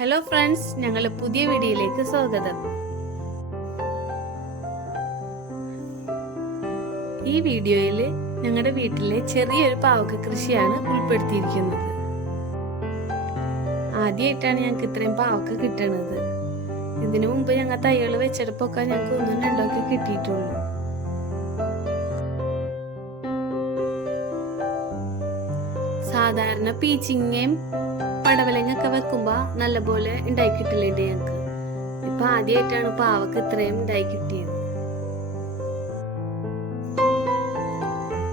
Hello friends ഞങ്ങൾ പുതിയ വീഡിയോയിലേക്ക് സ്വാഗതം. ഈ വീഡിയോയിൽ ഞങ്ങളുടെ വീട്ടിലെ ചെറിയൊരു പാവക്ക കൃഷിയാണ് ഉൾപ്പെടുത്തിയിരിക്കുന്നത്. ആദ്യമായിട്ടാണ് ഞങ്ങൾക്ക് ഇത്രയും പാവക്ക കിട്ടണത്. ഇതിനു മുമ്പ് ഞങ്ങൾ തൈകൾ വെച്ചെടുപ്പൊക്കെ ഞങ്ങൾക്ക് ഒന്നും രണ്ടൊക്കെ കിട്ടിയിട്ടുള്ളൂ. സാധാരണ പീച്ചിങ്ങയും പടവലങ്ങൊക്കെ വെക്കുമ്പോ നല്ലപോലെ ഉണ്ടായി കിട്ടലുണ്ട് ഞങ്ങക്ക്? ഇപ്പൊ ആദ്യമായിട്ടാണ് പാവക്ക് ഇത്രയും ഉണ്ടായി കിട്ടിയത്.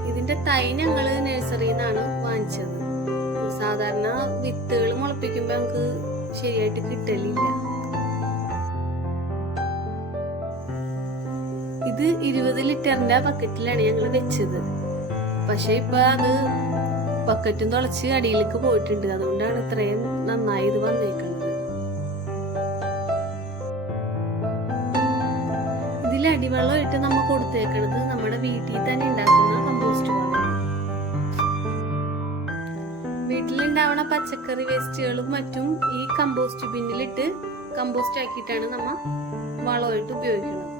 ഇതിന്റെ തൈ ഞങ്ങൾ നഴ്സറിയിൽ നിന്നാണ് വാങ്ങിച്ചത്. സാധാരണ വിത്തുകൾ മുളപ്പിക്കുമ്പോ നമുക്ക് ശരിയായിട്ട് കിട്ടലില്ല. ഇത് ഇരുപത് ലിറ്ററിന്റെ ബക്കറ്റിലാണ് ഞങ്ങൾ വെച്ചത്. പക്ഷെ ഇപ്പൊ അത് ബക്കറ്റും തുളച്ച് അടിയിലേക്ക് പോയിട്ടുണ്ട്. അതുകൊണ്ടാണ് ഇത്രയും നന്നായി ഇത് വന്നേക്കുന്നത്. ഇതിൽ അടിവെള്ളമായിട്ട് നമ്മൾ കൊടുത്തേക്കുന്നത് നമ്മുടെ വീട്ടിൽ തന്നെ ഉണ്ടാക്കുന്ന കമ്പോസ്റ്റ് വളമാണ് വീട്ടിലുണ്ടാവണ പച്ചക്കറി വേസ്റ്റുകളും മറ്റും ഈ കമ്പോസ്റ്റ് ബിന്നിലിട്ട് കമ്പോസ്റ്റ് ആക്കിയിട്ടാണ് നമ്മൾ വളമായിട്ട് ഉപയോഗിക്കുന്നത്.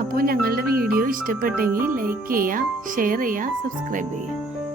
അപ്പോൾ ഞങ്ങളുടെ വീഡിയോ ഇഷ്ടപ്പെട്ടെങ്കിൽ ലൈക്ക് ചെയ്യുക ഷെയർ ചെയ്യുക സബ്സ്ക്രൈബ് ചെയ്യുക.